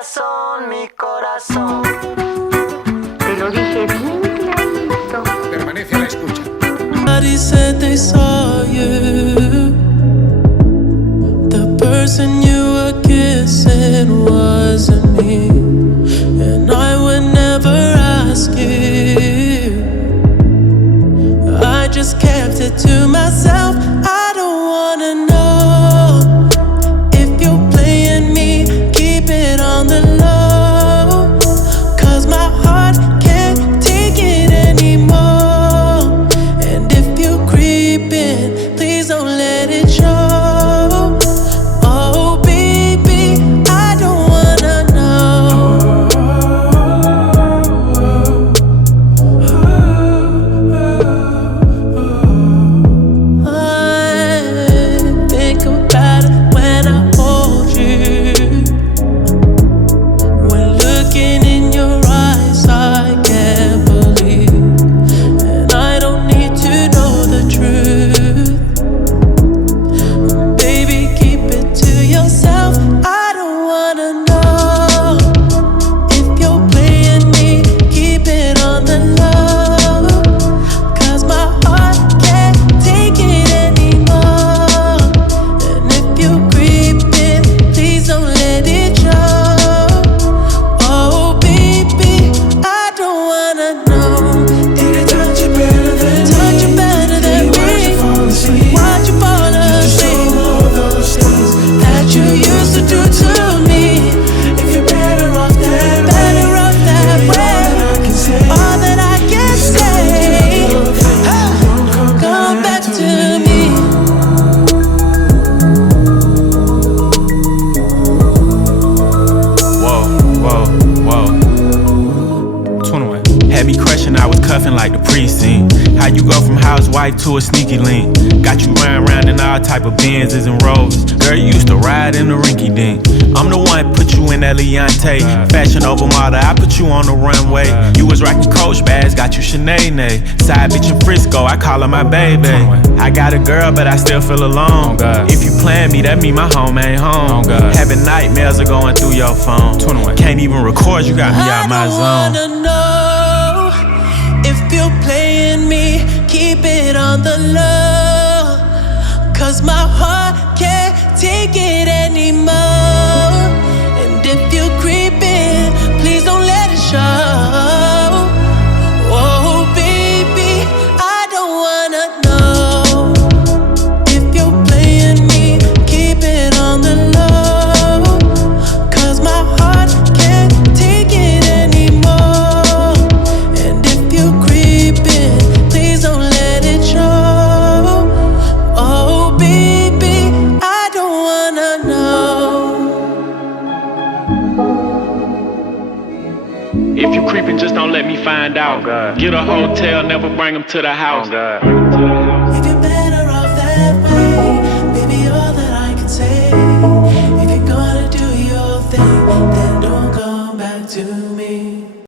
corazón, mi corazón. Te lo dije bien clarito. Permanece a la escucha. Somebody said they saw you. The person you were kissing wasn't me, and I would never ask you. I just kept it to myself. I don't wanna know if you're playing me. Keep it on the low, 'cause my heart can't take it anymore. And if you're creeping, please don't let it show. Oh baby, I don't wanna know. I think about it when I hold you. When looking in your eyes, I can't believe. And I don't need to know the truth. Baby, keep it to yourself. I don't wanna know if you're playing me. Keep it on the low, 'cause my heart can't take it anymore. And if you're creeping, please don't let it show. Oh baby, I don't wanna know. Did it touch you better than me? Touch you better than me? Why'd you fall asleep? Why'd you fall asleep? All those things that you used to do to me. If you're better off that way, all that I can say, come back to me. Whoa. 21. Had me crushing, I was cuffing like the precinct. How you go from housewife to a sneaky link? Got you riding around in all type of Benzes and Rovers. Girl, you used to ride in the rinky dink. I'm the one put you in that Leontay. Fashion over model, I put you on the runway. You was rocking Coach bags, got you Sinead. Side bitch in Frisco, I call her my baby. I got a girl, but I still feel alone. If you plan me, that mean my home ain't home. Having nightmares are going through your phone. Can't even record, you got me out my zone. I don't wanna know if you're playing me. Keep it on the low, 'cause my heart can't take it anymore. And if you're creeping, please don't let it show. Oh baby, I don't wanna know if you're playing me. Keep it on the low, 'cause my heart can't take it anymore. And if you're creeping, please don't let it show. Oh baby, I don't wanna know. If you creeping, just don't let me find out. Get a hotel, never bring them to the house.